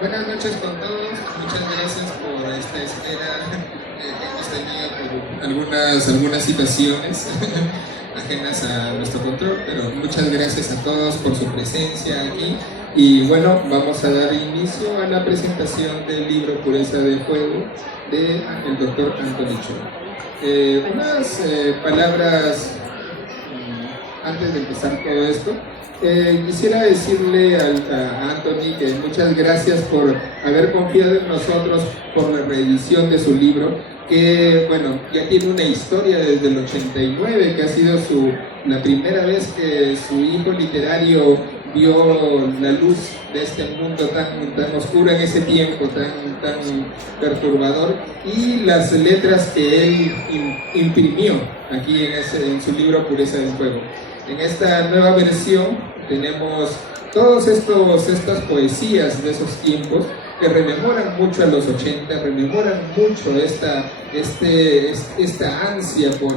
Buenas noches con todos, muchas gracias por esta espera que hemos tenido por algunas situaciones ajenas a nuestro control, pero muchas gracias a todos por su presencia aquí. Y bueno, vamos a dar inicio a la presentación del libro Pureza del Fuego del doctor Anthony Choi. Unas palabras antes de empezar todo esto. Quisiera decirle a Anthony que muchas gracias por haber confiado en nosotros por la reedición de su libro, que bueno, ya tiene una historia desde el 89, que ha sido la primera vez que su hijo literario vio la luz de este mundo tan oscuro en ese tiempo, tan perturbador, y las letras que él imprimió aquí en su libro Pureza del Fuego. En esta nueva versión tenemos todas estas poesías de esos tiempos que rememoran mucho a los 80, rememoran mucho esta ansia por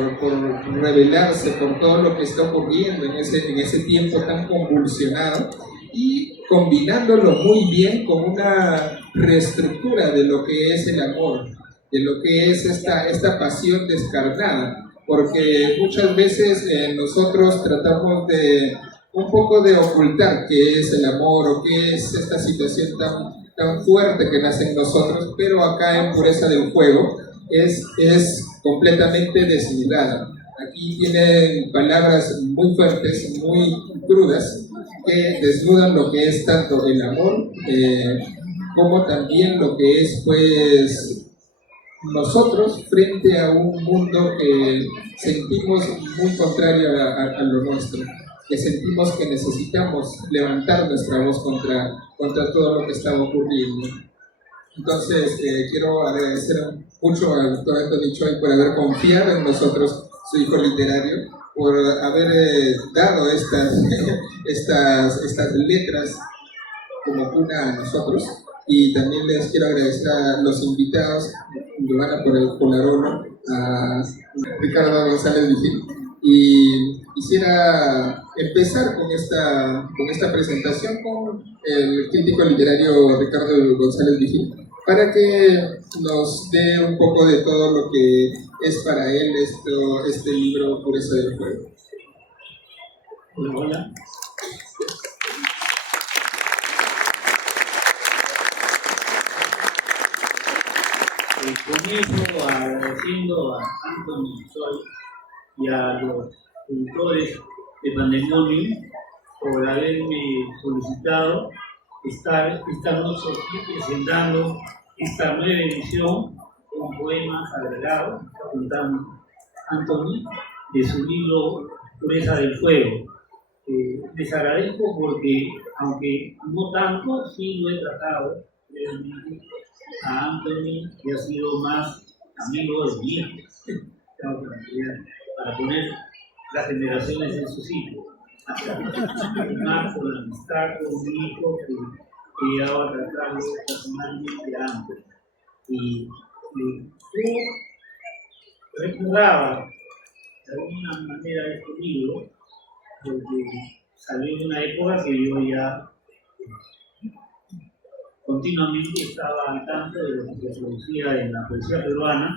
revelarse, por todo lo que está ocurriendo en ese tiempo tan convulsionado, y combinándolo muy bien con una reestructura de lo que es el amor, de lo que es esta pasión descarnada. Porque muchas veces nosotros tratamos un poco de ocultar qué es el amor o qué es esta situación tan fuerte que nace en nosotros, pero acá en Pureza del Fuego es completamente desnudada. Aquí tienen palabras muy fuertes, muy crudas, que desnudan lo que es tanto el amor como también lo que es, pues, nosotros frente a un mundo que sentimos muy contrario a lo nuestro, que sentimos que necesitamos levantar nuestra voz contra todo lo que está ocurriendo. Entonces, quiero agradecer mucho al doctor Anthony Choi por haber confiado en nosotros, su hijo literario, por haber dado estas letras como cuna a nosotros. Y también les quiero agradecer a los invitados, Giovanna por el Polarono, a Ricardo González Vigil. Y quisiera empezar con esta presentación con el crítico literario Ricardo González Vigil, para que nos dé un poco de todo lo que es para él este libro Pureza del Fuego. Hola. Comienzo agradeciendo a Anthony Choi y a los editores de Pandemonium por haberme solicitado estar esta noche aquí presentando esta nueva edición con poemas agregados que está contando Anthony de su libro Pureza del Fuego. Les agradezco porque, aunque no tanto, sí lo he tratado realmente a Anthony, que ha sido más amigo de mi hijo, para poner las generaciones en su sitio. Más por la amistad con mi hijo que he llegado a tratarlo personalmente a Anthony. Y yo recordaba de alguna manera este libro, porque salió en una época que yo ya continuamente estaba al tanto de lo que se producía en la poesía peruana,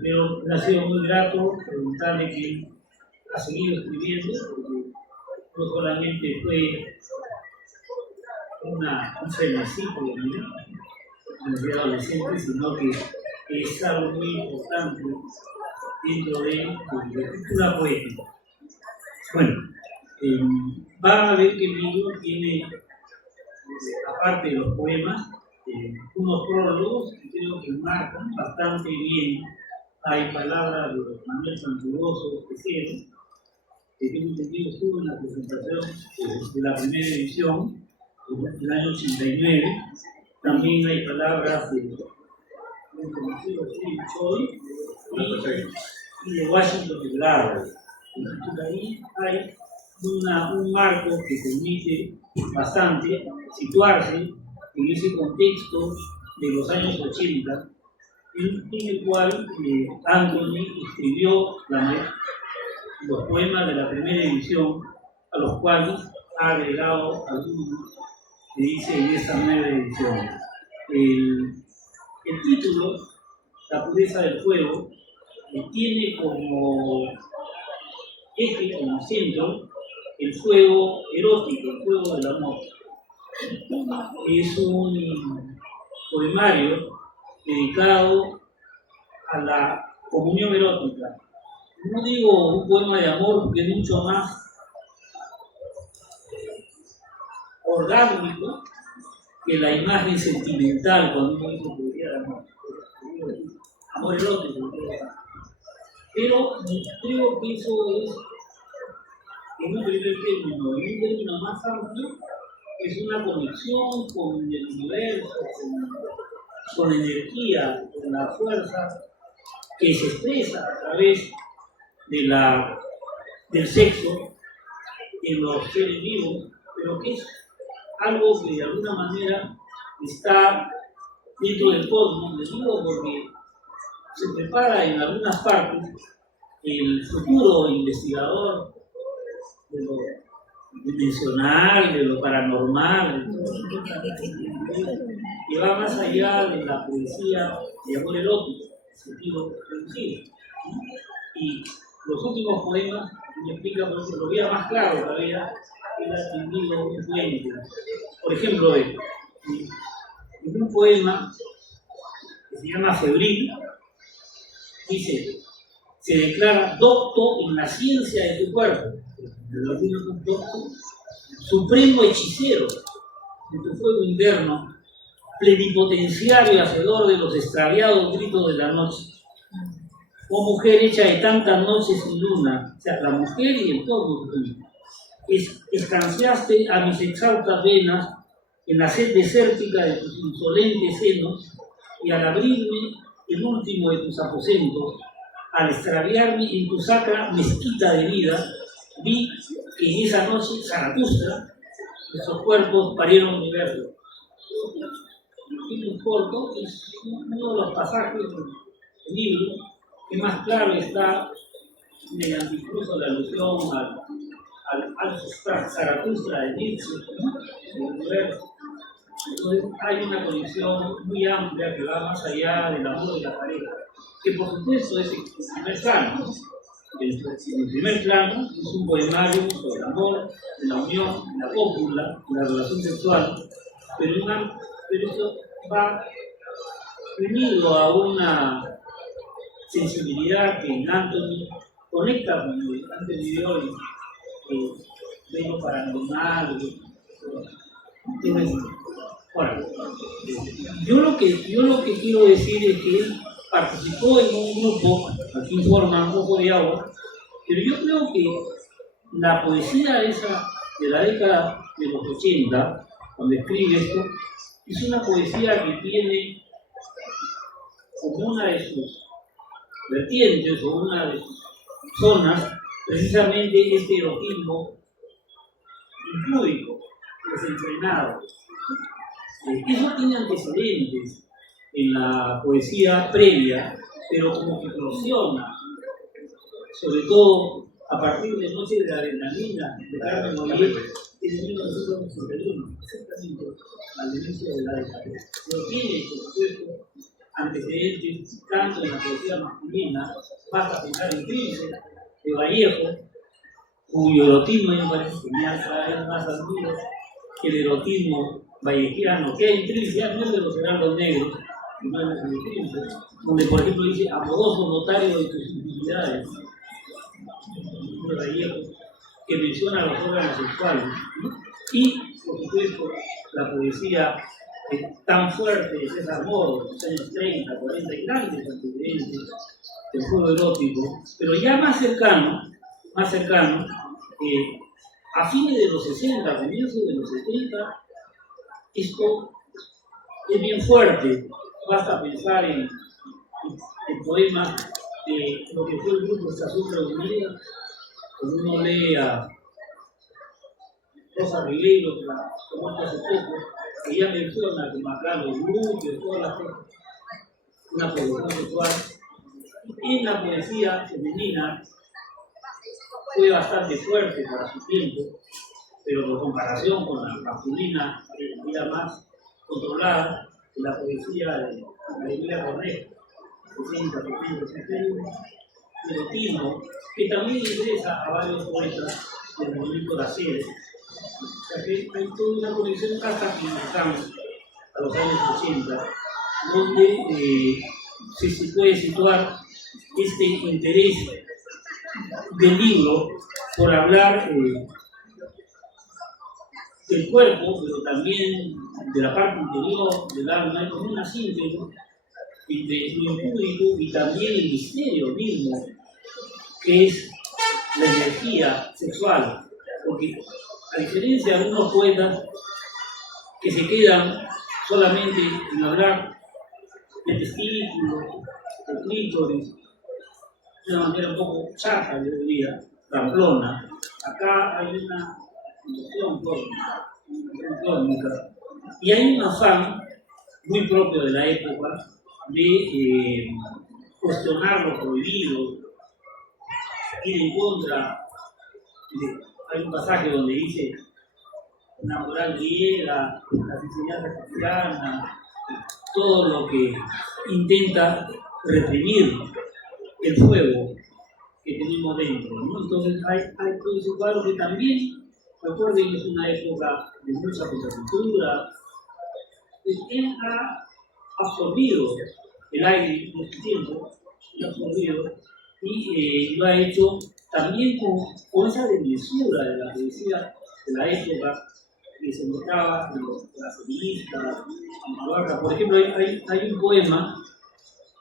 pero me ha sido muy grato preguntarle quién ha seguido escribiendo, porque no solamente fue un frenesí por mí, desde adolescente, sino que es algo muy importante dentro de la escritura poética. Bueno, van a ver que el libro tiene, aparte de los poemas, unos prólogos que creo que marcan bastante bien. Hay palabras de Manuel Santuoso Pesquero, que tengo entendido estuvo en la presentación de la primera edición del año 89. También hay palabras de un conocido Choi y de Washington Delgado. Entonces ahí hay un marco que permite bastante situarse en ese contexto de los años 80, en el cual Anthony escribió los poemas de la primera edición, a los cuales ha agregado algunos de dice en esta nueva edición. El título, La pureza del fuego, tiene como eje, como centro, el fuego erótico, el fuego del amor. Es un poemario dedicado a la comunión erótica. No digo un poema de amor porque es mucho más orgánico que la imagen sentimental cuando uno dice poesía de amor. Amor erótico. Pero creo que eso es, en un primer término, en un término más amplio, es una conexión con el universo, con energía, con la fuerza que se expresa a través del sexo en los seres vivos, pero que es algo que de alguna manera está dentro del cosmos, les digo porque se prepara en algunas partes el futuro investigador de lo dimensional, de lo paranormal, que va más allá de la poesía de amor erótico, en sentido reducido. Y los últimos poemas me explican, por ejemplo, lo veía más claro todavía, él ha tenido un puente. Por ejemplo, en un poema que se llama Febril, dice: se declara docto en la ciencia de tu cuerpo, supremo hechicero de tu fuego interno, plenipotenciario y hacedor de los extraviados gritos de la noche. Oh mujer hecha de tantas noches sin luna, o sea, la mujer y el cosmos, escanciaste a mis exhaustas venas en la sed desértica de tus insolentes senos, y al abrirme el último de tus aposentos, al extraviarme en tu sacra mezquita de vida, vi que en esa noche Zaratustra, nuestros cuerpos parieron universo. Un corto es uno de los pasajes del libro que más claro está, mediante incluso la alusión al Zaratustra de Nietzsche, el universo. Entonces hay una conexión muy amplia que va más allá del amor de la pareja, que por supuesto es el primer plano. El primer plano es un poemario sobre el amor, la unión, la cópula, la relación sexual, pero eso va unido a una sensibilidad que en Anthony conecta con Anthony de hoy, de lo paranormal. Bueno, yo lo que quiero decir es que él participó en un grupo, aquí forma un poco de agua, pero yo creo que la poesía esa de la década de los 80, cuando escribe esto, es una poesía que tiene como una de sus vertientes o una de sus zonas precisamente este erotismo inflúdico, desenfrenado. Eso tiene antecedentes en la poesía previa, pero como que eclosiona, sobre todo a partir de Noche de la Adrenalina de Carmen Moller, que es de 1961, exactamente al inicio de la década. Pero tiene, por supuesto, antecedentes tanto en la poesía masculina, basta pensar en Prince, de Vallejo, cuyo erotismo me parece que me ha cada vez más admiro que el erotismo vallejiano, que hay Prince, ya no es de los heraldos negros, sino de los Prince, donde por ejemplo dice: amoroso notario de tus intimidades, de Vallejo, que menciona los órganos sexuales, ¿no? Y por supuesto la poesía tan fuerte de César Moro, de los años 30, 40, y grandes antecedentes del fuego erótico, pero ya más cercano, a fines de los 60, comienzos de los 70, esto es bien fuerte. Basta pensar en el poema de lo que fue el grupo Estación Reunida, cuando uno lee a Rosa Ribeiro, que la conozco hace poco, que ella menciona como acá los glúteos, todas las cosas, una producción sexual. En la poesía femenina fue bastante fuerte para su tiempo, pero por comparación con la masculina, poesía más controlada, que la poesía de María Cornejo, 60, 70, 70, pero Tino, que también interesa a varios poetas del movimiento de la serie. O sea que hay toda una conexión hasta que llegamos a los años 80, donde se puede situar este interés del libro por hablar del cuerpo, pero también de la parte interior del alma, como una síntesis entre lo impúdico y también el misterio mismo, que es la energía sexual. Porque a diferencia de algunos poetas que se quedan solamente en hablar de testículos, de clítoris, de una manera un poco chata, yo diría, ramplona, acá hay una noción cósmica y hay un afán muy propio de la época de cuestionar lo prohibido, ir en contra. Hay un pasaje donde dice una moral griega, las enseñanzas cristianas, todo lo que intenta reprimir el fuego que tenemos dentro, ¿no? Entonces hay todo ese cuadro que también, recuerden que es una época de mucha contracultura. Él ha absorbido el aire de su tiempo, lo ha absorbido y lo ha hecho también con esa desmesura de la poesía de la época que se notaba en las feministas, por ejemplo, hay un poema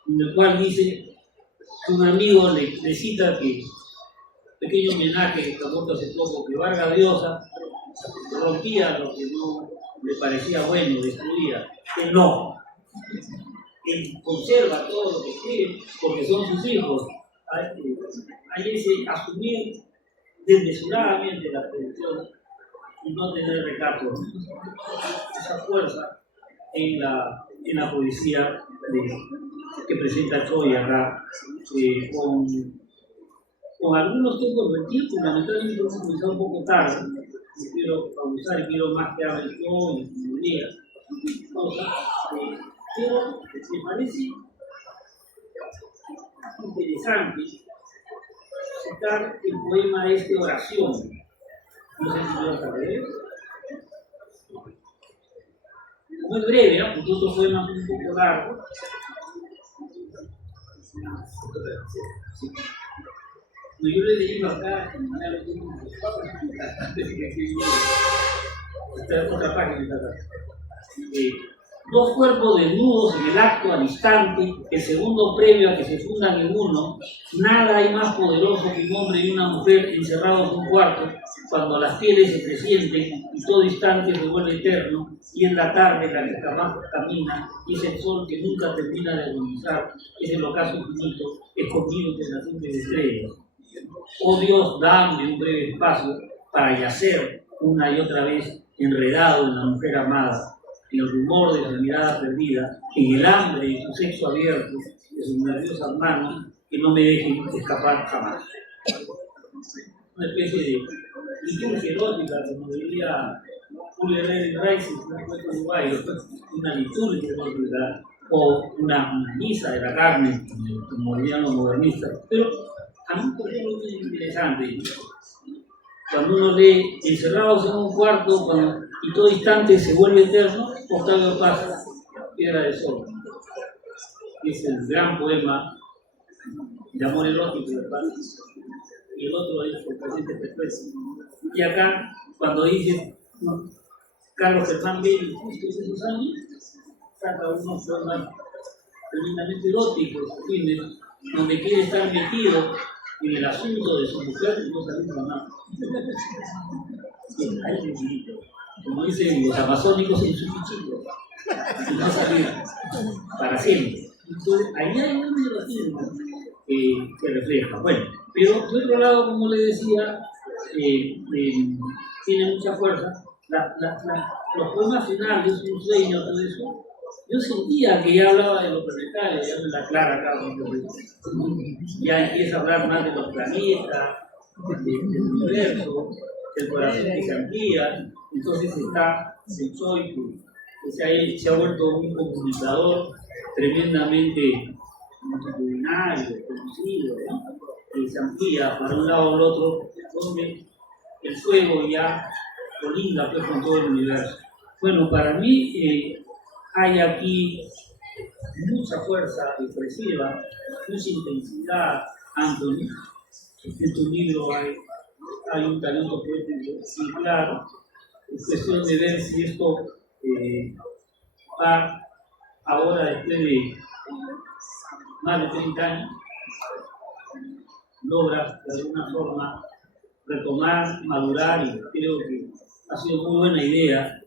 en el cual dice que un amigo le cita que pequeño homenaje que ha muerto hace poco, que Vargas Llosa rompía lo que no le parecía bueno, destruía. Él no. Él conserva todo lo que escribe porque son sus hijos. Hay ese asumir desmesuradamente la producción y no tener recato. Esa fuerza en la poesía que presenta Choy acá, con algunos tiempos del tiempo, lamentablemente hemos comenzado un poco tarde. No quiero abusar y quiero más que hable yo y me diga cosas, pero me parece interesante citar el poema este Oración. No sé si lo vas a leer. Muy breve, ¿no? Porque otro poema un poco largo. Yo lo he leído acá en esta otra página está acá. Dos cuerpos desnudos en el acto al instante, el segundo previo a que se fundan en uno, nada hay más poderoso que un hombre y una mujer encerrados en un cuarto, cuando las pieles se presienten y todo instante se vuelve eterno, y es la tarde la que jamás camina, y es el sol que nunca termina de agonizar, es el ocaso infinito, escondido entre las simples estrellas. Oh Dios, dame un breve espacio para yacer una y otra vez enredado en la mujer amada, en el rumor de la mirada perdida, en el hambre y su sexo abierto, de sus nerviosas manos, que no me dejen escapar jamás. Una especie de liturgia erótica, como diría Julio Herrera Reis, un poeta uruguayo, una liturgia erótica, o una misa de la carne, como dirían los modernistas. Pero a mí, por ejemplo, es interesante. Cuando uno lee encerrados en un cuarto y todo instante se vuelve eterno, Octavio Paz, Piedra de Sol. Es el gran poema de amor erótico de Paz. Y el otro es el presente perpetuo. Y acá, cuando dice Carlos Germán Belli, justo en esos años, saca unos poemas tremendamente eróticos, donde quiere estar metido en el asunto de su mujer y no salir con nada. Como dicen los amazónicos en su pichito, y no salir para siempre. Entonces, ahí hay un erotismo que refleja. Bueno, pero de otro lado, como le decía, tiene mucha fuerza. Los poemas finales, un sueño, todo eso, yo sentía que ya hablaba de los planetarios, ya me la clara acá, ya empieza a hablar más de los planetas, del universo, del corazón que se amplía, entonces está sensoico, que se ha vuelto un comunicador tremendamente multitudinario, conocido, ¿no? Que se amplía para un lado o el otro, donde el fuego ya colinda pues, con todo el universo. Bueno, para mí hay aquí mucha fuerza expresiva, mucha intensidad, Anthony. En tu libro hay un talento poético muy claro. Es cuestión de ver si esto va ahora, después de más de 30 años, logra de alguna forma retomar, madurar, y creo que ha sido muy buena idea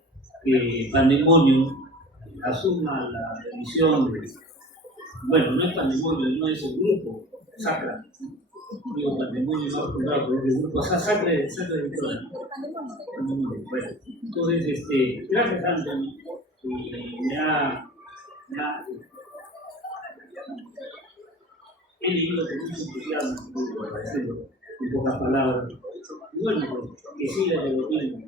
que Pandemonio asuma la misión de, bueno, no es Pandemonio, no es el grupo Sacra, digo Pandemonio más fundado por el grupo Sacra de Pandemonio. Bueno, entonces, gracias Anthony, he leído con mucho entusiasmo, por decirlo en pocas palabras. Y bueno, pues, que siga de lo mismo.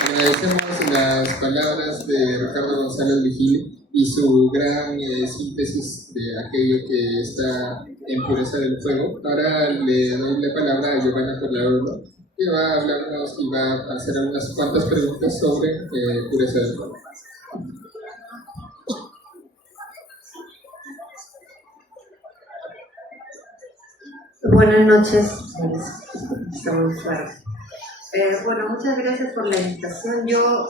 Agradecemos las palabras de Ricardo González Vigil y su gran síntesis de aquello que está en Pureza del Fuego. Ahora le doy la palabra a Giovanna Collarolo, que va a hablarnos y va a hacer unas cuantas preguntas sobre Pureza del Fuego. Buenas noches, está muy fuerte. Bueno, muchas gracias por la invitación. Yo,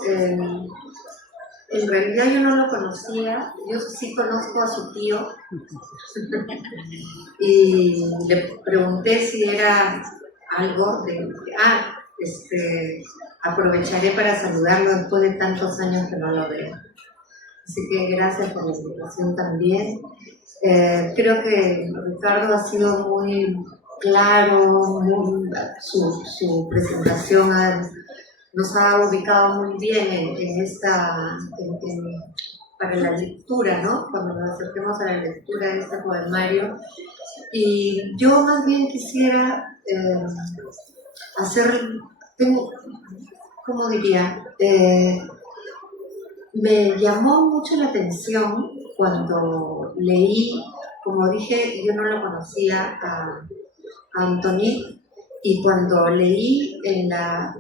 en realidad yo no lo conocía, yo sí conozco a su tío y le pregunté si era algo de, aprovecharé para saludarlo después de tantos años que no lo veo. Así que gracias por la invitación también. Creo que Ricardo ha sido muy claro, su presentación nos ha ubicado muy bien para la lectura, ¿no? Cuando nos acerquemos a la lectura de este poemario. Y yo más bien quisiera ¿cómo diría? Me llamó mucho la atención cuando leí, como dije, yo no lo conocía a Anthony, y cuando leí en la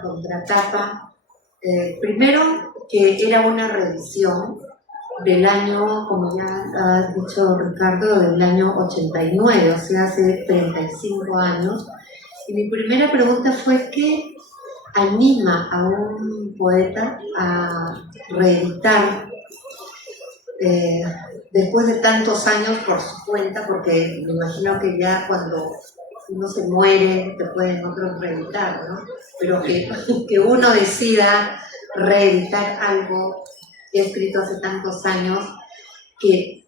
contratapa, primero que era una revisión del año, como ya ha dicho Ricardo, del año 89, o sea, hace 35 años, y mi primera pregunta fue ¿qué anima a un poeta a reeditar después de tantos años por su cuenta? Porque me imagino que ya cuando uno se muere te pueden otros reeditar, ¿no? Pero que uno decida reeditar algo que he escrito hace tantos años, que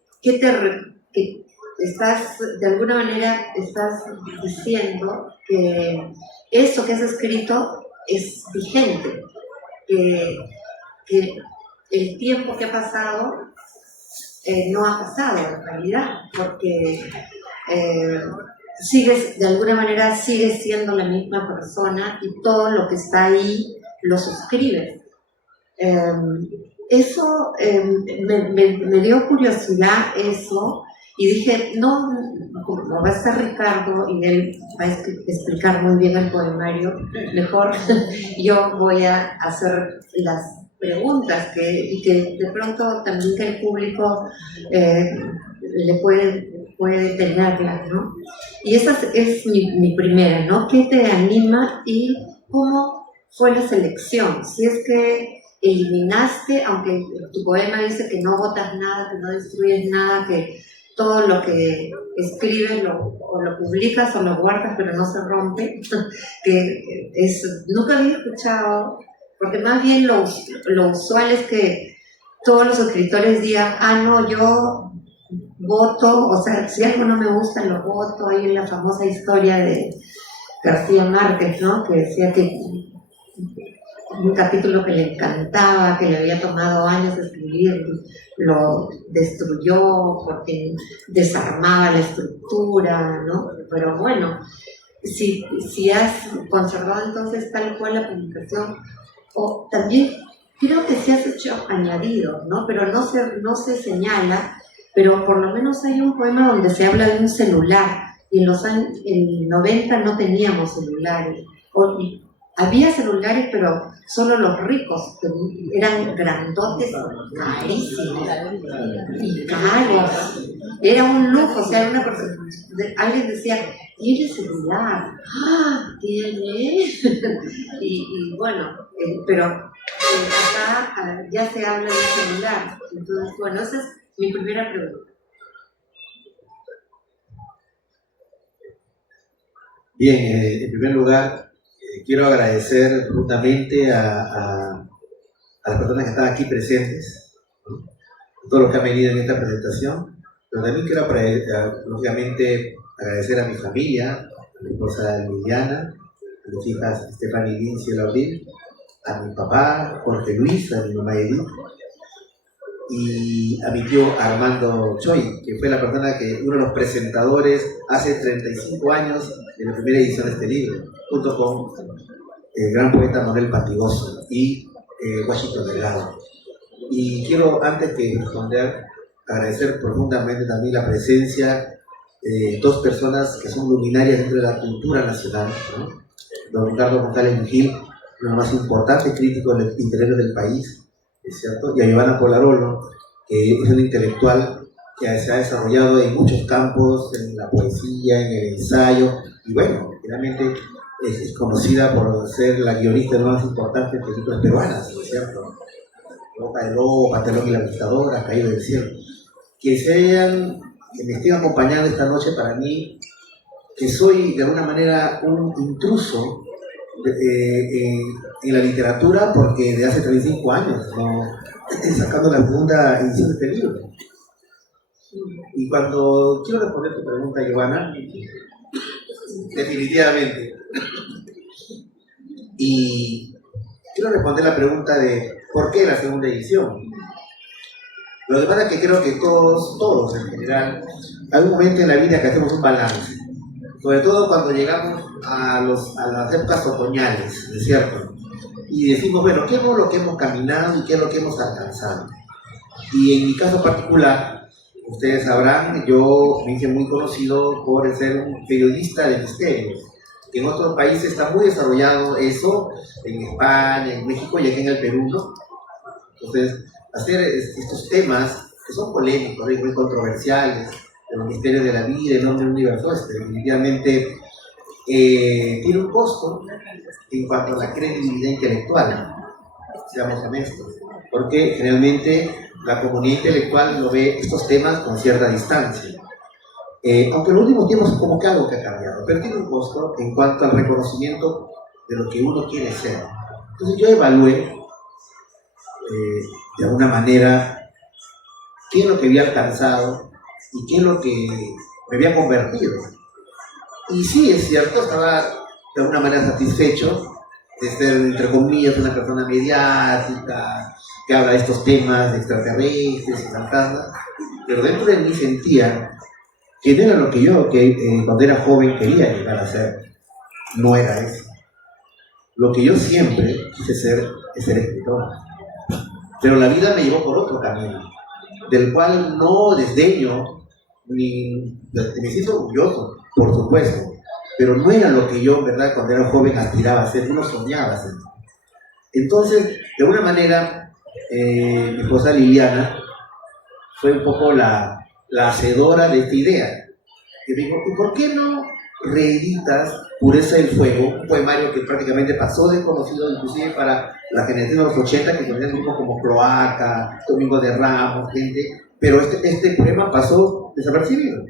estás, de alguna manera, estás diciendo que eso que has escrito es vigente, que el tiempo que ha pasado no ha pasado en realidad, porque de alguna manera sigues siendo la misma persona y todo lo que está ahí lo suscribes. Eso me dio curiosidad eso, y dije, no, como va a estar Ricardo y él va a explicar muy bien el poemario, mejor yo voy a hacer las preguntas y que de pronto también que el público le puede tenerlas, ¿no? Y esa es mi primera, ¿no? ¿Qué te anima y cómo fue la selección? Si es que eliminaste, aunque tu poema dice que no botas nada, que no destruyes nada, que todo lo que escribes o lo publicas o lo guardas pero no se rompe, nunca había escuchado, porque más bien lo usual es que todos los escritores digan, no, yo voto, o sea, si algo no me gusta lo voto. Hay la famosa historia de García Márquez, ¿no? Que decía que un capítulo que le encantaba, que le había tomado años escribir, lo destruyó porque desarmaba la estructura, ¿no? Pero bueno, si has conservado entonces tal cual la publicación, o también creo que sí has hecho añadidos, ¿no? Pero no se señala, pero por lo menos hay un poema donde se habla de un celular, y en los años en 90 no teníamos celulares, había celulares, pero solo los ricos, eran grandotes, carísimos y caros. Era un lujo, o sea, alguien decía, ¿tiene celular? ¡Ah! ¿Tiene? y bueno, pero acá ya se habla de celular. Entonces, bueno, esa es mi primera pregunta. Bien, en primer lugar, quiero agradecer justamente a las personas que están aquí presentes, ¿no? A todos los que han venido en esta presentación, pero también quiero, lógicamente, agradecer a mi familia, a mi esposa Liliana, a mis hijas Stephanie, Lindsay y Laurel, a mi papá Jorge Luis, a mi mamá Edith, y a mi tío Armando Choi, que fue la persona uno de los presentadores hace 35 años de la primera edición de este libro, junto con el gran poeta Manuel Patigoso y Washington Delgado. Y quiero, antes que responder, agradecer profundamente también la presencia de dos personas que son luminarias dentro de la cultura nacional, ¿no? Don Ricardo González Mujil, uno de los más importantes críticos literarios del país, ¿es cierto? Y a Giovanna Polarolo, que es una intelectual que se ha desarrollado en muchos campos, en la poesía, en el ensayo, y bueno, realmente es conocida por ser la guionista de las más importantes películas peruanas, ¿no es cierto? Boca de Lobo, Pantalón y la Dictadora, Caído del Cielo. Que me estén acompañando esta noche, para mí, que soy de alguna manera un intruso en la literatura, porque de hace 35 años no estoy sacando la segunda edición de este libro. Y cuando quiero responder tu pregunta, Giovanna, definitivamente, y quiero responder la pregunta de ¿por qué la segunda edición? Lo que pasa es que creo que todos en general, hay un momento en la vida que hacemos un balance, sobre todo cuando llegamos a las épocas otoñales, ¿no es cierto? Y decimos, bueno, ¿qué es lo que hemos caminado y qué es lo que hemos alcanzado? Y en mi caso particular, ustedes sabrán, yo me hice muy conocido por ser un periodista de misterios. En otros países está muy desarrollado eso, en España, en México y aquí en el Perú, ¿no? Entonces, hacer estos temas que son polémicos y muy controversiales, de los misterios de la vida, el hombre universo, definitivamente tiene un costo en cuanto a la credibilidad intelectual, seamos honestos, porque generalmente la comunidad intelectual lo ve estos temas con cierta distancia. Aunque en los últimos tiempos es como que algo que ha cambiado, pero tiene un costo en cuanto al reconocimiento de lo que uno quiere ser. Entonces yo evalué de alguna manera qué es lo que había alcanzado y qué es lo que me había convertido. Y sí, es cierto, estaba de alguna manera satisfecho de ser, entre comillas, una persona mediática, que habla de estos temas de extraterrestres y fantasmas, pero dentro de mí sentía que no era lo que yo, cuando era joven, quería llegar a ser. No era eso. Lo que yo siempre quise ser es ser escritor. Pero la vida me llevó por otro camino, del cual no desdeño, ni me siento orgulloso, por supuesto, pero no era lo que yo, ¿verdad?, cuando era joven aspiraba a ser, uno soñaba a ser. Entonces, de alguna manera, mi esposa Liliana fue un poco la hacedora de esta idea. Que dijo, ¿y por qué no reeditas Pureza del Fuego, un poemario que prácticamente pasó desconocido inclusive para la generación de los 80, que conocían grupos como Cloaca, Domingo de Ramos, gente, pero este poema pasó desapercibido.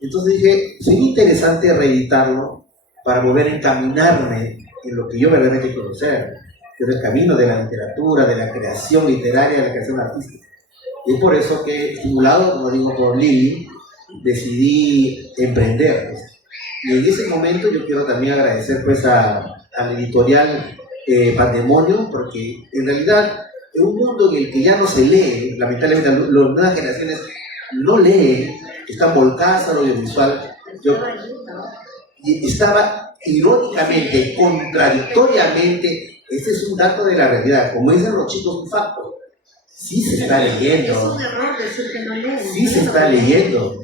Entonces dije, sería interesante reeditarlo para volver a encaminarme en lo que yo verdaderamente quiero ser, que es el camino de la literatura, de la creación literaria, de la creación artística. Y es por eso que, estimulado, como digo, por Lili, decidí emprender. Pues. Y en ese momento yo quiero también agradecer pues a la editorial Pandemonio, porque en realidad en un mundo en el que ya no se lee, lamentablemente las nuevas generaciones no leen, están volcadas al audiovisual, y estaba irónicamente, contradictoriamente, ese es un dato de la realidad, como dicen los chicos, un facto, sí se está leyendo. Es un error decir que no leen. Sí se está leyendo.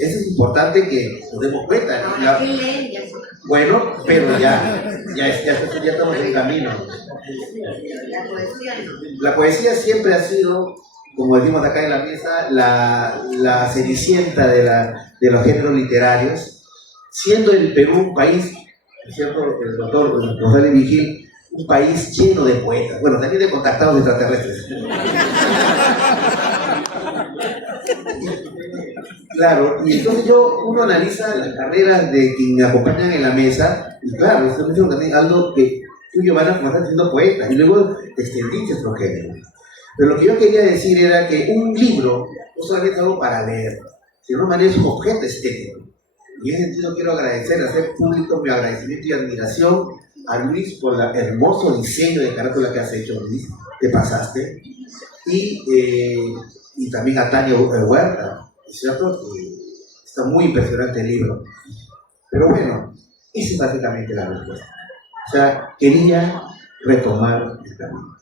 Eso es importante que nos demos cuenta. Ahora, ¿qué leen? Ya se... Bueno, pero ya estamos en camino. La poesía no. La poesía siempre ha sido, como decimos acá en la mesa, la cenicienta de los géneros literarios, siendo el Perú un país, ¿cierto? El doctor González Vigil, un país lleno de poetas, bueno, también de contactados extraterrestres. Claro, y entonces uno analiza las carreras de quienes me acompañan en la mesa, y claro, estoy diciendo también algo que tú, Giovanna, como estás siendo poeta, y luego te extendiste otro género. Pero lo que yo quería decir era que un libro no solamente es algo para leer, sino también es un objeto estético. Y en ese sentido quiero hacer público mi agradecimiento y admiración a Luis por el hermoso diseño de carátula que has hecho, Luis, te pasaste, y también a Tania Huerta, ¿cierto? Está muy impresionante el libro. Pero bueno, esa es básicamente la respuesta. O sea, quería retomar el camino.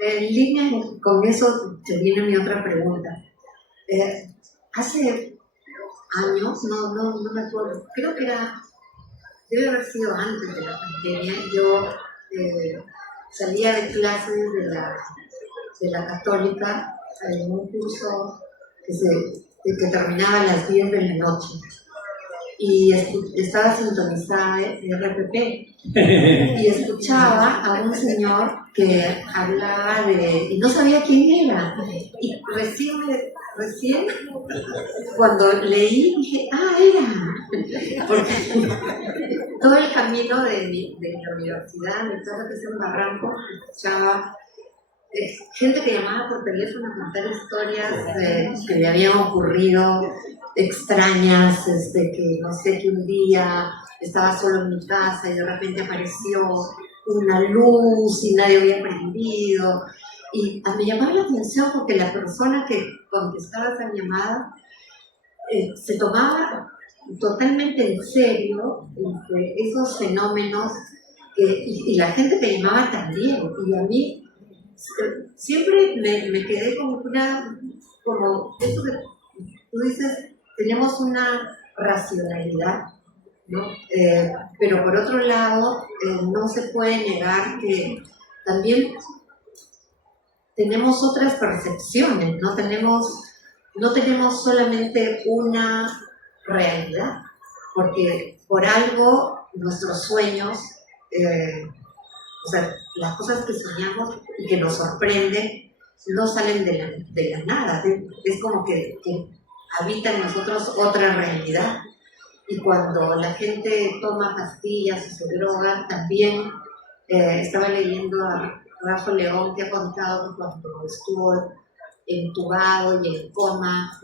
En línea con eso te viene mi otra pregunta. Hace años, no me acuerdo, creo que debe haber sido antes de la pandemia, yo salía de clases de la Católica en un curso que terminaba a las 10 de la noche y estaba sintonizada en RPP y escuchaba a un señor que hablaba y no sabía quién era, y recién cuando leí dije, era, porque todo el camino de la universidad, mi casa que es en Barranco, escuchaba gente que llamaba por teléfono a contar historias que le habían ocurrido extrañas, que no sé, que un día estaba solo en mi casa y de repente apareció una luz y nadie había prendido. Y me llamaba la atención porque la persona que contestaba esa llamada se tomaba totalmente en serio esos fenómenos y la que te llamaba también. Y a mí siempre me quedé como eso que tú dices, tenemos una racionalidad, ¿no? Pero por otro lado, no se puede negar que también tenemos otras percepciones, no tenemos solamente una realidad, porque por algo nuestros sueños, o sea, las cosas que soñamos y que nos sorprenden no salen de la nada, es como que habita en nosotros otra realidad. Y cuando la gente toma pastillas o se droga, también estaba leyendo a Rafa León, que ha contado que cuando estuvo entubado y en coma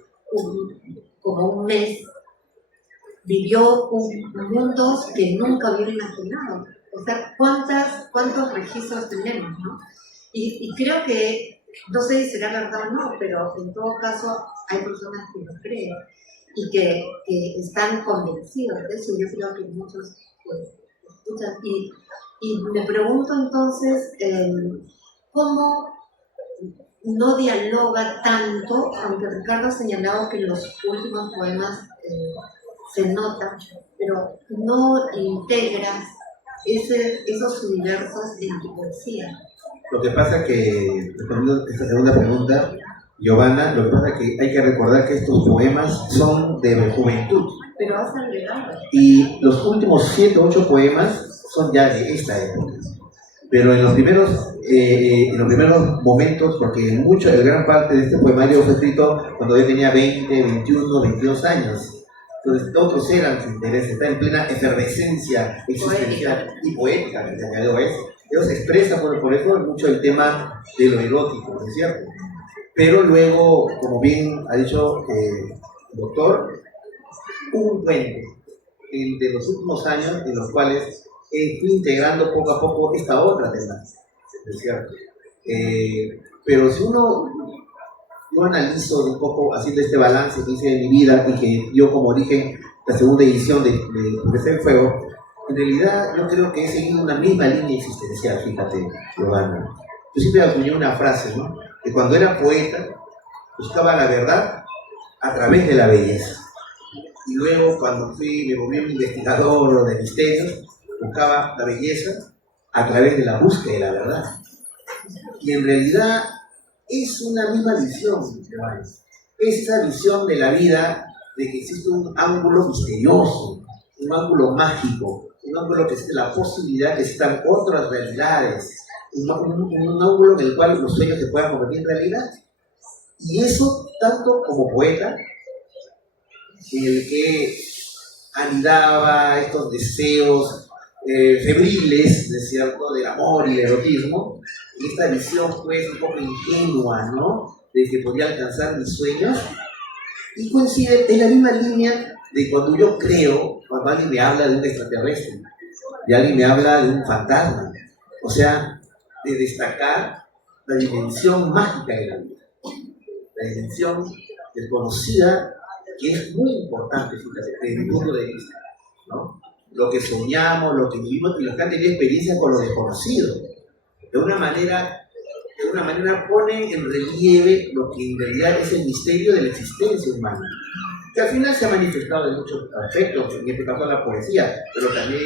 como un mes, vivió mundos que nunca hubiera imaginado. O sea, ¿cuántos registros tenemos, no? Y creo que, no sé si será verdad o no, pero en todo caso hay personas que lo creen y que están convencidos de eso. Yo creo que muchos escuchan. Y me pregunto entonces, ¿cómo no dialoga tanto, aunque Ricardo ha señalado que en los últimos poemas se nota, pero no integras esos universos en tu poesía? Lo que pasa es que, respondiendo a esta segunda pregunta, Giovanna, lo que pasa es que hay que recordar que estos poemas son de juventud. Pero has agregado. Y los últimos 7 o 8 poemas son ya de esta época. Pero en los primeros momentos, porque el gran parte de este poemario fue escrito cuando yo tenía 20, 21, 22 años. Entonces, otros eran sus intereses, está en plena efervescencia existencial y poética, que se añadió a eso. Ellos expresan por eso mucho el tema de lo erótico, ¿no es cierto? Pero luego, como bien ha dicho el doctor, hubo un puente de los últimos años en los cuales fui integrando poco a poco esta otra temática, ¿no es cierto? Pero si yo analizo un poco haciendo este balance que hice de mi vida y que yo como origen la segunda edición de Profesor Fuego, en realidad yo creo que he seguido una misma línea existencial, fíjate, Giovanna. Yo siempre acuñé una frase, ¿no? Que cuando era poeta buscaba la verdad a través de la belleza. Y luego cuando me volví un investigador de misterios, buscaba la belleza a través de la búsqueda de la verdad. Y en realidad es una misma visión, hermanos. Es esa visión de la vida de que existe un ángulo misterioso, un ángulo mágico, un ángulo que existe la posibilidad de existan otras realidades, un ángulo en el cual los sueños se puedan convertir en realidad. Y eso, tanto como poeta, en el que anidaba estos deseos febriles, ¿no es cierto?, del amor y el erotismo, y esta visión pues un poco ingenua, ¿no?, de que podía alcanzar mis sueños, y coincide en la misma línea de cuando yo creo, cuando alguien me habla de un extraterrestre, de alguien me habla de un fantasma, o sea, de destacar la dimensión mágica de la vida, la dimensión desconocida, que es muy importante, fíjate, desde mi punto de vista, ¿no? Lo que soñamos, lo que vivimos y los que han tenido experiencia con lo desconocido. De una manera ponen en relieve lo que en realidad es el misterio de la existencia humana, que al final se ha manifestado en muchos aspectos, en este caso la poesía, pero también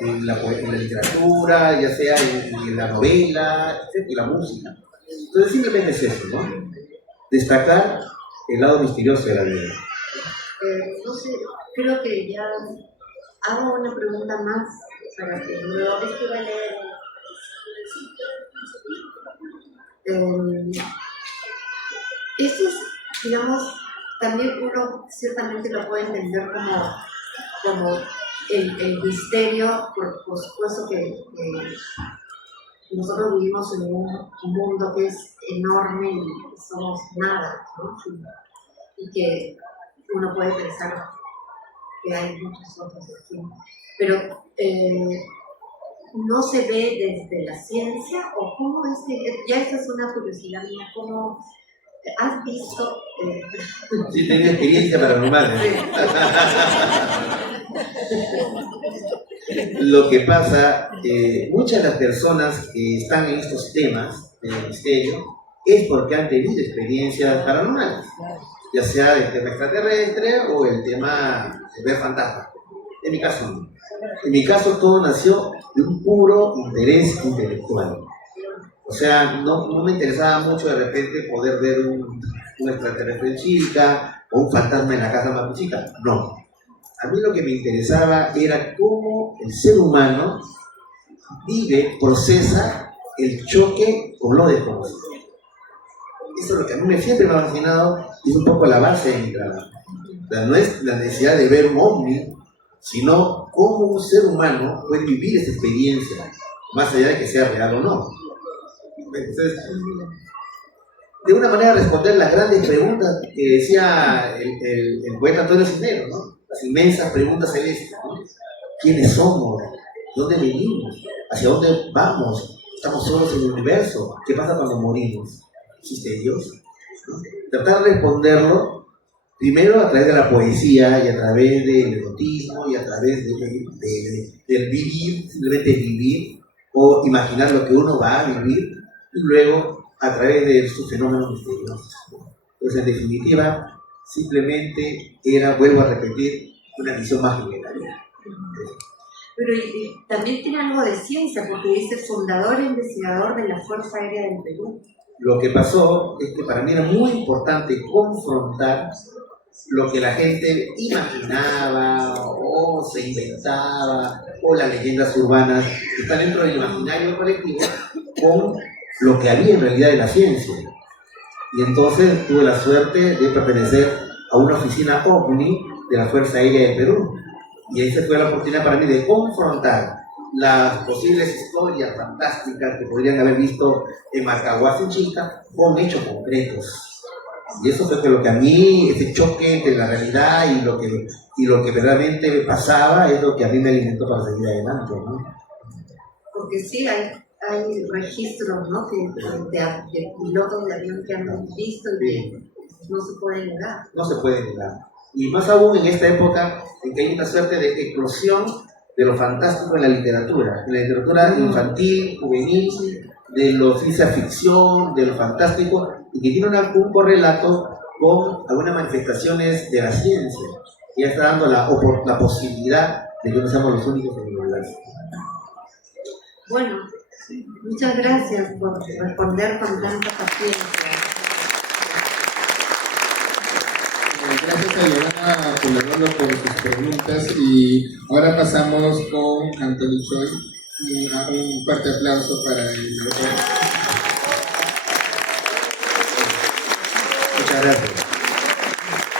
en la literatura, ya sea en la novela, etc., y la música. Entonces simplemente es eso, ¿no? Destacar el lado misterioso de la vida. No sé, creo que ya hago una pregunta más para que luego es que voy a leer. Esto es, digamos, también uno ciertamente lo puede entender como el misterio, por supuesto que nosotros vivimos en un mundo que es enorme y somos nada, ¿no? Y que uno puede pensar que hay muchos otros aquí, pero no se ve desde la ciencia, o cómo es que, ya esa es una curiosidad mía, ¿cómo has visto? Sí, tengo experiencia paranormal, ¿eh? Lo que pasa, muchas de las personas que están en estos temas del misterio es porque han tenido experiencias paranormales, ya sea el tema extraterrestre o el tema de ver fantasmas. En mi caso no. En mi caso todo nació de un puro interés intelectual. O sea, no me interesaba mucho de repente poder ver un extraterrestre en Chilca o un fantasma en la casa mapuchica. No. A mí lo que me interesaba era cómo el ser humano vive, procesa el choque con lo desconocido. Eso es lo que a mí siempre me ha fascinado y es un poco la base de mi trabajo. O sea, no es la necesidad de ver un ovni, sino cómo un ser humano puede vivir esa experiencia, más allá de que sea real o no. Entonces, de una manera responder las grandes preguntas que decía el poeta Antonio Cisneros, ¿no? Las inmensas preguntas celestes, ¿no? ¿Quiénes somos? ¿Dónde venimos? ¿Hacia dónde vamos? ¿Estamos solos en el universo? ¿Qué pasa cuando morimos? ¿Existe Dios? ¿No? Tratar de responderlo primero a través de la poesía y a través del erotismo y a través del vivir, simplemente vivir o imaginar lo que uno va a vivir, y luego a través de sus fenómenos misteriosos. Entonces, en definitiva, simplemente era, vuelvo a repetir, una visión mágica de la vida. Pero y también tiene algo de ciencia, porque dice fundador e investigador de la Fuerza Aérea del Perú. Lo que pasó es que para mí era muy importante confrontar lo que la gente imaginaba o se inventaba, o las leyendas urbanas que están dentro del imaginario colectivo, con lo que había en realidad de la ciencia. Y entonces tuve la suerte de pertenecer a una oficina OVNI de la Fuerza Aérea del Perú. Y ahí se fue la oportunidad para mí de confrontar las posibles historias fantásticas que podrían haber visto en Marcahuasi, en Chilca, con hechos concretos. Y eso fue lo que a mí, ese choque entre la realidad y lo que verdaderamente pasaba, es lo que a mí me alimentó para seguir adelante, ¿no? Porque sí, hay hay registros, ¿no? De pilotos de avión que han visto y que no se puede negar. No se puede negar. Y más aún en esta época en que hay una suerte de eclosión de lo fantástico en la literatura infantil, juvenil, de lo ciencia ficción, de lo fantástico, y que tiene un correlato con algunas manifestaciones de la ciencia, que ya está dando la posibilidad de que no seamos los únicos en el universo. Bueno, muchas gracias por responder con tanta paciencia. Gracias a Giovanna Pularolo por sus preguntas y ahora pasamos con Anthony Choi. Un fuerte aplauso para el doctor. Muchas gracias.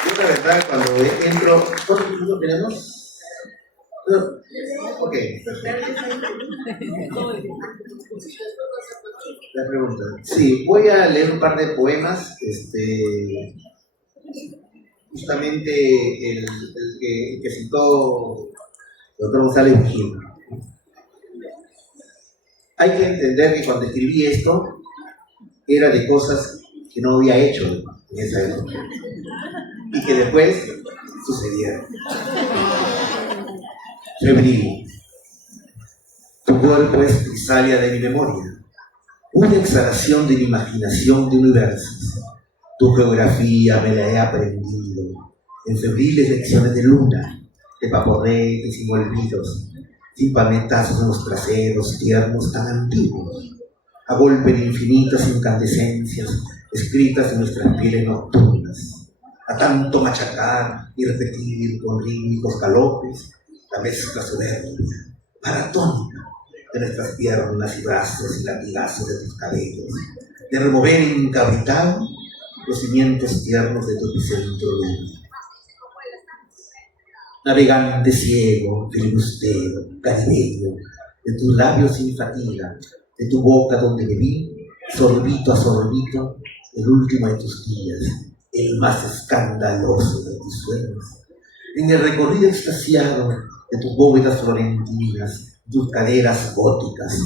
Yo la verdad cuando entro, ¿cuántos minutos tenemos? Ok. La pregunta. Sí, voy a leer un par de poemas. Justamente el que citó el doctor González Vigil. Hay que entender que cuando escribí esto era de cosas que no había hecho en esa época y que después sucedieron. Febril. Tu cuerpo es crisalia de mi memoria, una exhalación de mi imaginación de universos. Tu geografía me la he aprendido en febriles lecciones de luna, de paporretes sin olvidos, sin palmetazos en los traseros tiernos tan antiguos, a golpe de infinitas incandescencias escritas en nuestras pieles nocturnas, a tanto machacar y repetir con rítmicos galopes la mezcla soberbia, maratónica de nuestras piernas y brazos y latigazos de tus cabellos, de remover encabritado los cimientos tiernos de tu epicentro luna. Navegante ciego, filibustero, caribeño, de tus labios sin fatiga, de tu boca donde bebí, sorbito a sorbito, el último de tus días, el más escandaloso de tus sueños. En el recorrido extasiado de tus bóvedas florentinas, tus caderas góticas,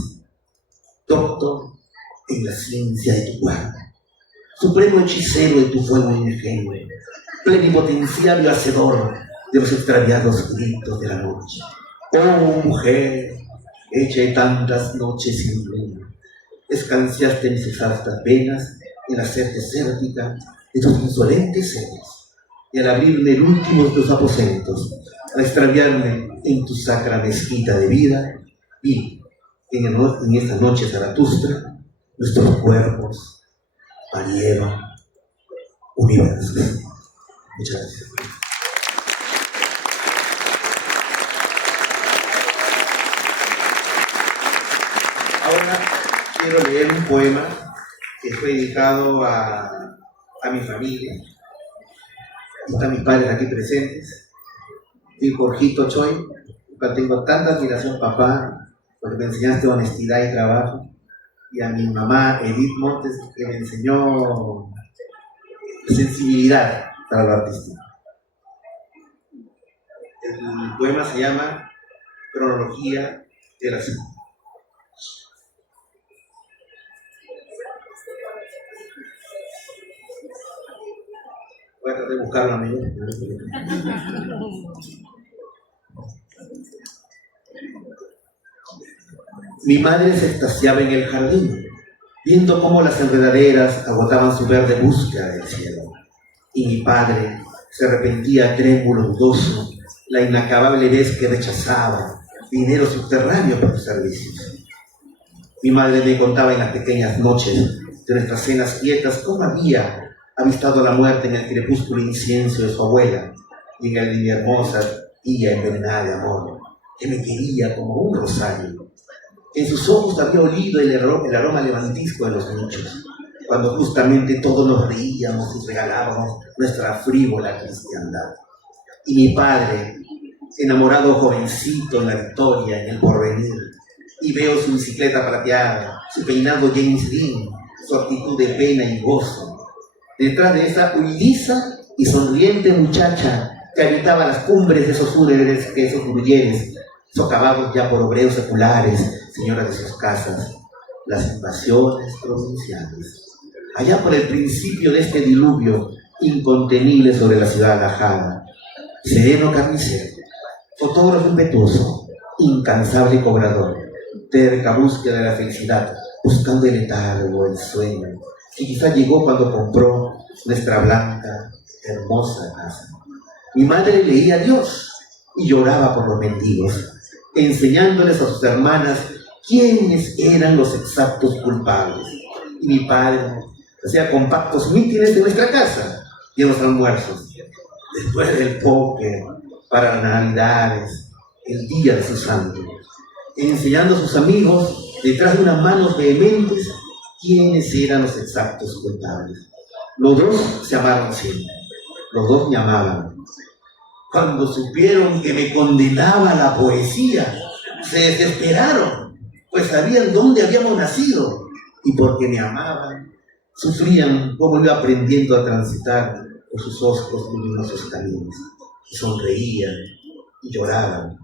doctor en la ciencia de tu cuerpo, supremo hechicero de tu fuego ingenio, plenipotenciario hacedor de los extraviados gritos de la noche. Oh mujer, hecha de tantas noches sin luna, escanciaste mis exhaustas venas en la sed desértica de tus insolentes sedes, y al abrirme el último de tus aposentos, al extraviarme en tu sacra mezquita de vida, vi en esta noche Zaratustra nuestros cuerpos parieron universos. Muchas gracias. Ahora quiero leer un poema que fue dedicado a mi familia. Están mis padres aquí presentes. Y Jorgito Choi, al cual tengo tanta admiración, papá, porque me enseñaste honestidad y trabajo. Y a mi mamá Edith Montes, que me enseñó sensibilidad para lo artístico. El poema se llama Cronología de la Ciudad. Voy a tratar de buscarlo a mí. Mi madre se extasiaba en el jardín, viendo cómo las enredaderas agotaban su verde búsqueda del cielo. Y mi padre se arrepentía trémulo, dudoso, la inacabable vez que rechazaba dinero subterráneo por sus servicios. Mi madre me contaba en las pequeñas noches de nuestras cenas quietas cómo había avistado la muerte en el crepúsculo incienso de su abuela y en el de mi hermosa tía envenenada de amor, que me quería como un rosario. En sus ojos había olido el aroma levantisco de los nichos, cuando justamente todos nos reíamos y regalábamos nuestra frívola cristiandad. Y mi padre, enamorado jovencito en la victoria, en el porvenir, y veo su bicicleta plateada, su peinado James Dean, su actitud de pena y gozo, detrás de esa huidiza y sonriente muchacha que habitaba las cumbres de esos úreres, que esos grulleres, socavados ya por obreros seculares, señoras de sus casas, las invasiones provinciales. Allá por el principio de este diluvio incontenible sobre la ciudad alajada, sereno carnicero, fotógrafo impetuoso, incansable cobrador, terca búsqueda de la felicidad, buscando el letargo, el sueño, que quizá llegó cuando compró nuestra blanca, hermosa casa. Mi madre leía a Dios y lloraba por los mendigos, enseñándoles a sus hermanas quiénes eran los exactos culpables. Y mi padre hacía compactos mítines en nuestra casa y en los almuerzos, después del póker, para las navidades, el día de su santo, enseñando a sus amigos, detrás de unas manos vehementes, quiénes eran los exactos culpables. Los dos se amaron siempre, los dos me amaban. Cuando supieron que me condenaba a la poesía, se desesperaron, pues sabían dónde habíamos nacido, y porque me amaban, sufrían cómo iba aprendiendo a transitar por sus oscuros luminosos caminos, y sonreían y lloraban.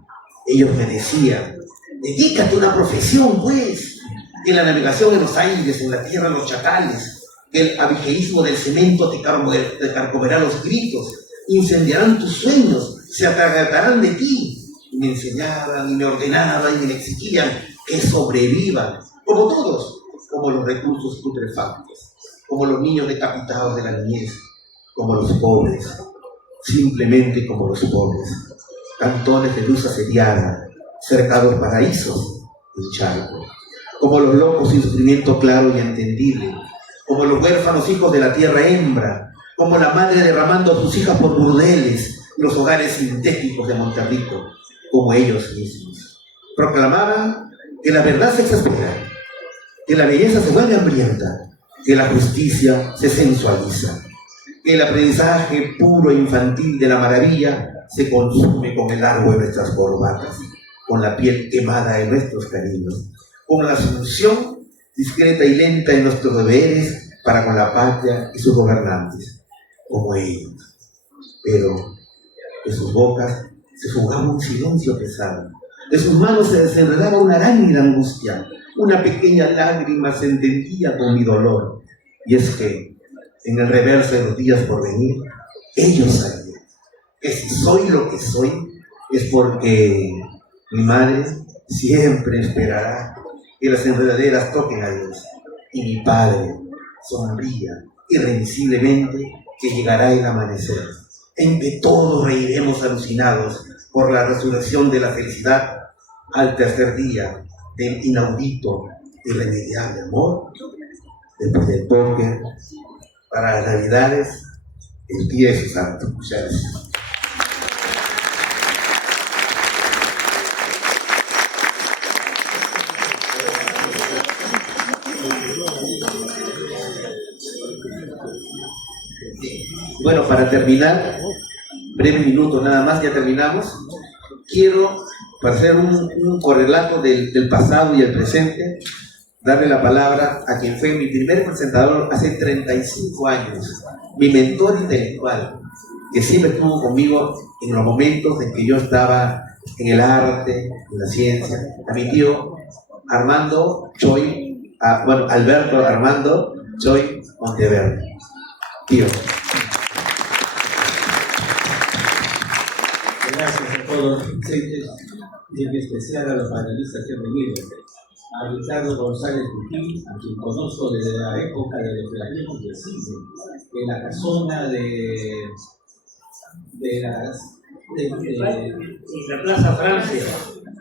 Ellos me decían: dedícate a una profesión, pues, que la navegación en los aires, en la tierra, en los chacales, que el abigeísmo del cemento te carcomerá los gritos, incendiarán tus sueños, se atragantarán de ti. Y me enseñaban y me ordenaban y me exigían que sobreviva, como todos, como los reclusos putrefactos, como los niños decapitados de la niñez, como los pobres, simplemente como los pobres, cantones de luz asediada, cercados paraísos del charco, como los locos sin sufrimiento claro y entendible, como los huérfanos hijos de la tierra hembra, como la madre derramando a sus hijas por burdeles, los hogares sintéticos de Monterrico, como ellos mismos. Proclamaban que la verdad se exaspera, que la belleza se vuelve hambrienta, que la justicia se sensualiza, que el aprendizaje puro e infantil de la maravilla se consume con el largo de nuestras corbatas, con la piel quemada de nuestros cariños, con la asunción discreta y lenta de nuestros deberes para con la patria y sus gobernantes, como ellos. Pero de sus bocas se fugaba un silencio pesado, de sus manos se desenredaba una arácnida angustia, una pequeña lágrima se entendía con mi dolor. Y es que, en el reverso de los días por venir, ellos sabían que si soy lo que soy, es porque mi madre siempre esperará que las enredaderas toquen a Dios, y mi padre sonría irremisiblemente que llegará el amanecer, en que todos reiremos alucinados por la resurrección de la felicidad al tercer día del inaudito, irremediable amor, después del póker, para las navidades, el día de su santo. Muchas gracias. Bueno, para terminar, breve minuto nada más, ya terminamos. Quiero, para hacer un correlato del pasado y el presente, darle la palabra a quien fue mi primer presentador hace 35 años, mi mentor intelectual, que siempre estuvo conmigo en los momentos en que yo estaba en el arte, en la ciencia, a mi tío Armando Choy, Alberto Armando Choy Monteverde. Tío. Gracias a todos los presentes y en especial a los panelistas que han venido. A Ricardo González Bujín, a quien conozco desde la época de los veranos del cine, en la casona de la Plaza Francia.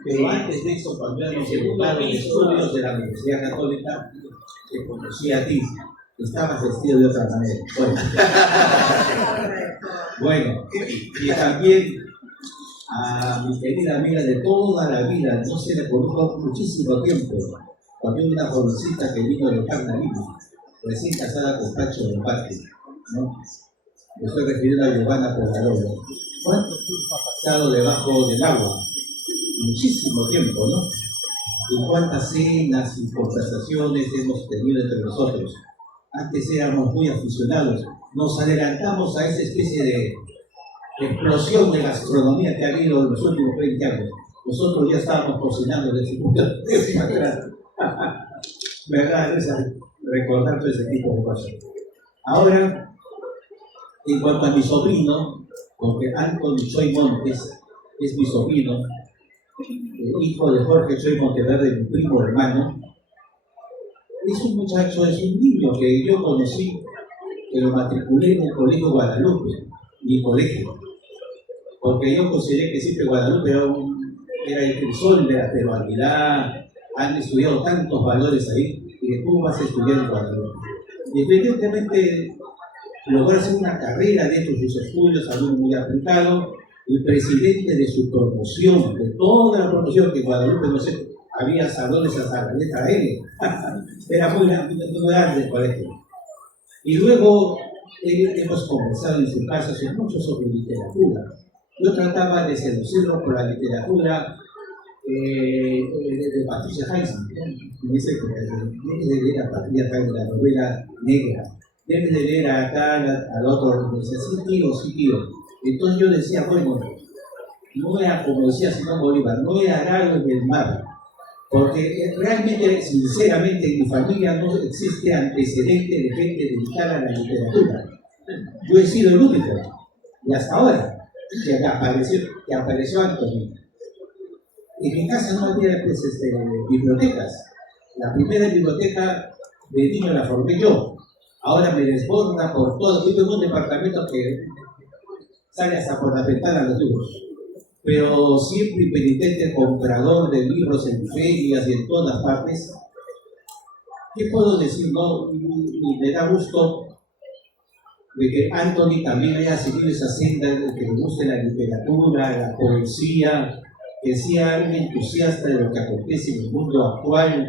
Pero antes de eso, cuando éramos educados en estudios de la Universidad Católica, te conocí a ti. Estabas vestido de otra manera. Bueno, y también a mi querida amiga de toda la vida, no se le conozco muchísimo tiempo, también una jovencita que vino de Lima, recién casada con Pacho Lombate, ¿no? Me estoy refiriendo a Giovanna Polarolo. ¿Cuánto tiempo ha pasado debajo del agua? Muchísimo tiempo, ¿no? Y cuántas cenas y conversaciones hemos tenido entre nosotros. Antes éramos muy aficionados, nos adelantamos a esa especie de explosión de gastronomía que ha habido en los últimos 20 años. Nosotros ya estábamos cocinando desde muy atrás. me agrada recordar todo ese tipo de cosas. Ahora, en cuanto a mi sobrino, porque Anthony Choi Montes es mi sobrino, hijo de Jorge Choi Monteverde, mi primo hermano, es un muchacho, es un niño que yo conocí, que lo matriculé en el Colegio Guadalupe, mi colegio, porque yo consideré que siempre Guadalupe era el sol de la peruanidad, han estudiado tantos valores ahí, que tú vas a estudiar en Guadalupe. Y evidentemente logró hacer una carrera dentro de sus estudios, algo muy aplicado. El presidente de su promoción, de toda la promoción que en Guadalupe, no sé, había salones hasta la letra L, era muy grande el colegio. Y luego hemos conversado en su casa mucho sobre literatura. Yo trataba de seducirlo por la literatura de Patricia Highsmith, ¿no? Dice que debe de leer a Patricia Highsmith, la novela negra, debe de leer a tal, al otro, y decía, sí tío. Entonces yo decía, bueno, no era como decía Simón Bolívar, no era raro en el mar, porque realmente, sinceramente, en mi familia no existe antecedente de gente dedicada a la literatura. Yo he sido el único, y hasta ahora, que apareció Anthony. En mi casa no había pues, bibliotecas. La primera biblioteca de niño la formé yo. Ahora me desborda por todo. Vivo en un departamento que sale hasta por la ventana los libros. Pero siempre impenitente comprador de libros en ferias y en todas partes. ¿Qué puedo decir? No, y me da gusto de que Anthony también haya seguido esa senda, de que le guste la literatura, la poesía, que sea un entusiasta de lo que acontece en el mundo actual,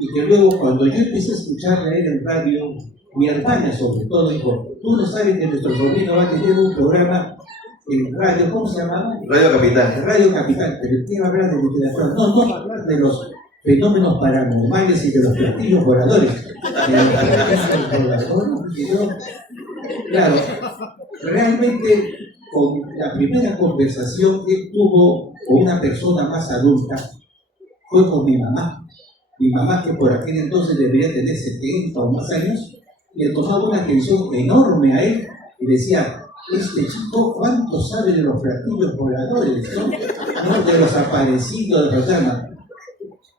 y que luego cuando yo empecé a escucharle a él en radio, mi hermana sobre todo dijo, tú no sabes que nuestro sobrino va a tener un programa en radio, ¿cómo se llama? Radio Capital. Radio Capital, pero ¿qué va a hablar de literatura? No va a hablar de los fenómenos paranormales y de los platillos voladores. Claro, realmente con la primera conversación que tuvo con una persona más adulta fue con mi mamá. Mi mamá, que por aquel entonces debería tener 70 o más años, le tomaba una atención enorme a él y decía, este chico, ¿cuánto sabe de los platillos voladores? ¿No? De los aparecidos, de los llamas.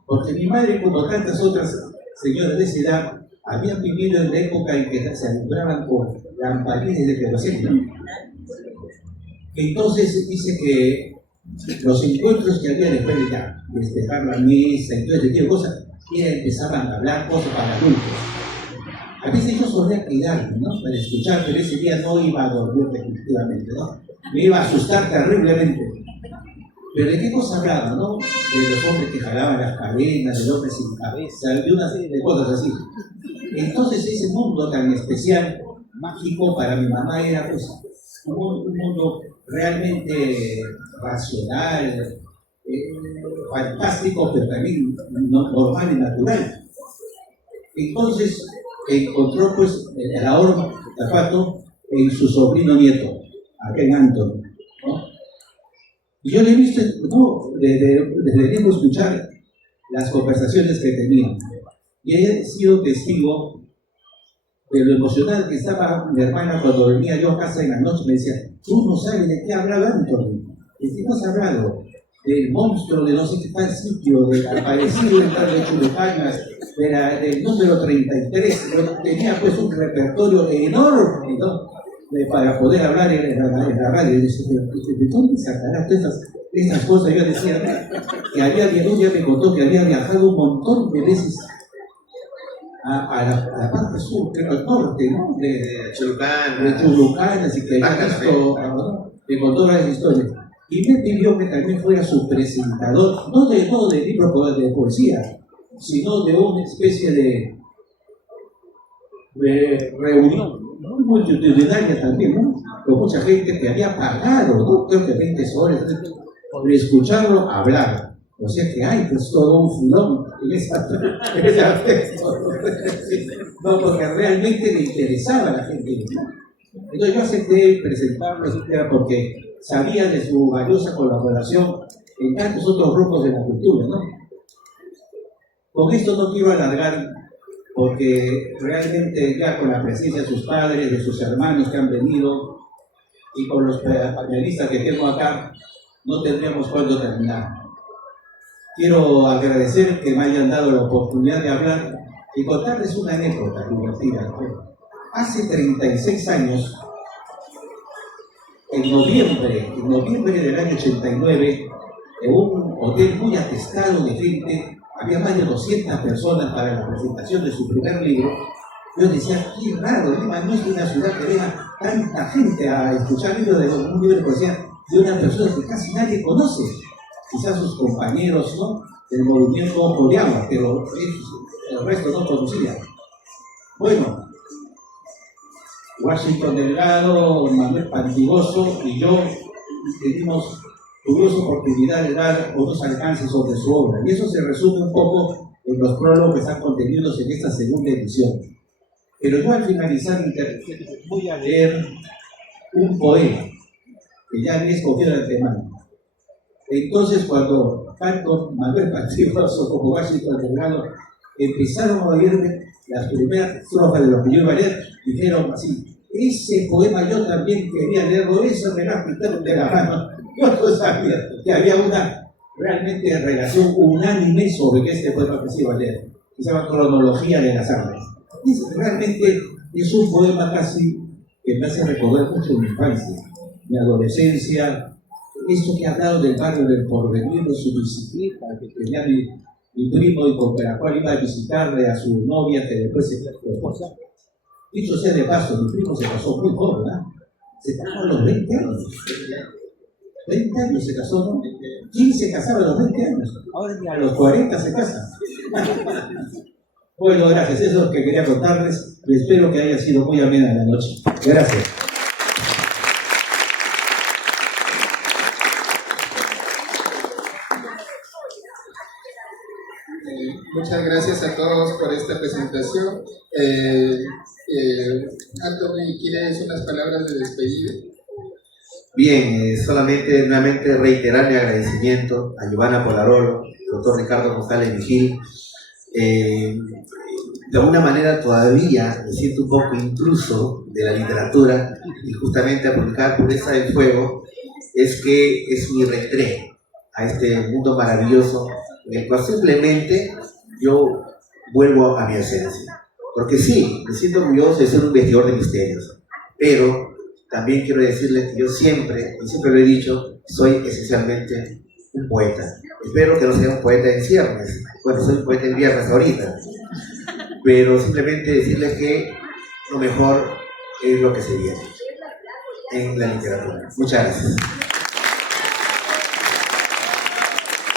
Porque mi madre, como tantas otras señoras de esa edad, habían vivido en la época en que se alumbraban con lamparines de queroseno. Entonces dice que los encuentros que había después de ya despejar la mesa y todo ese tipo de cosas, empezaban a hablar cosas para adultos. A veces yo solía quedarme, ¿no? Para escuchar, pero ese día no iba a dormir definitivamente, ¿no? Me iba a asustar terriblemente. Pero ¿de qué cosa hablaba, no? De los hombres que jalaban las cadenas, del hombre sin cabeza, de una serie de cosas así. Entonces ese mundo tan especial, mágico para mi mamá era pues un mundo realmente racional, fantástico, pero también normal y natural. Entonces encontró pues el ahorro zapato en su sobrino nieto, aquel Anthony, ¿no? Y yo le he visto, ¿no? Desde tiempo escuchar las conversaciones que tenían. Y he sido testigo de lo emocional que estaba mi hermana cuando venía yo a casa en la noche. Me decía, tú no sabes de qué hablaba Anthony. ¿De qué has hablado? Del monstruo de no sé qué tal sitio, del aparecido en tal de Chulucanas, del número 33. Tenía pues un repertorio enorme, ¿no? Para poder hablar en la radio. Y decía, ¿de dónde sacarás todas estas cosas? Yo decía que un día me contó que había viajado un montón de veces a la parte sur, creo, al norte, ¿no? De Chulucanas, y que había visto, ¿no? Me contó varias historias. Y me pidió que también fuera su presentador, no de libros de poesía, sino de una especie de reunión, ¿no? Multitudinaria también, ¿no? Con mucha gente que había pagado, ¿no? Creo que 20 soles, por escucharlo hablar. O sea que hay pues todo un filón en esa no, porque realmente le interesaba a la gente, ¿no? Entonces yo acepté presentarlo porque sabía de su valiosa colaboración en tantos otros grupos de la cultura, ¿no? Con esto no quiero alargar, porque realmente ya con la presencia de sus padres, de sus hermanos que han venido, y con los panelistas que tengo acá, no tendríamos cuándo terminar. Quiero agradecer que me hayan dado la oportunidad de hablar y contarles una anécdota divertida. Hace 36 años, en noviembre del año 89, en un hotel muy atestado de gente, había más de 200 personas para la presentación de su primer libro. Yo decía, qué raro, Lima no es una ciudad que venga tanta gente a escuchar libros de un libro de poesía de una persona que casi nadie conoce. Quizás sus compañeros, ¿no?, del movimiento Ojo de Agua, pero el resto no conocía. Bueno, Washington Delgado, Manuel Pantigoso y yo tuvimos oportunidad de dar unos alcances sobre su obra, y eso se resume un poco en los prólogos que están contenidos en esta segunda edición. Pero yo al finalizar voy a leer un poema que ya había escogido de antemano. Entonces, cuando tanto Manuel Pantigoso como Washington Delgado empezaron a oírme las primeras estrofas de lo que yo iba a leer, dijeron así: ese poema yo también quería leerlo, eso me lo quitaron de la mano. Yo no sabía que había una realmente relación unánime sobre que este poema que se iba a leer, que se llama Cronología de las Artes. Realmente es un poema casi que me hace recordar mucho mi infancia, mi adolescencia, esto que ha hablado del barrio del Porvenir, de su bicicleta que tenía mi primo y con la cual iba a visitarle a su novia que después se casó su esposa. Dicho sea de paso, mi primo se casó muy joven, ¿eh? Se casó a los 20 años. 20 años se casó, ¿no? ¿Quién se casaba a los 20 años? Ahora ya a los 40 se casa. Bueno, gracias. Eso es lo que quería contarles y espero que haya sido muy amena la noche. Gracias. Muchas gracias a todos por esta presentación. Anthony, ¿quieres unas palabras de despedida? Bien, solamente nuevamente reiterar mi agradecimiento a Giovanna Polarolo, doctor Ricardo González Vigil. De alguna manera todavía me siento un poco intruso de la literatura, y justamente a publicar Pureza del Fuego es que es mi reestreno a este mundo maravilloso en el cual simplemente yo vuelvo a mi esencia. Porque sí, me siento orgulloso de ser un investigador de misterios, pero también quiero decirles que yo siempre, y siempre lo he dicho, soy esencialmente un poeta. Espero que no sea un poeta en ciernes. Bueno, soy un poeta en viernes ahorita. Pero simplemente decirles que lo mejor es lo que se viene en la literatura. Muchas gracias.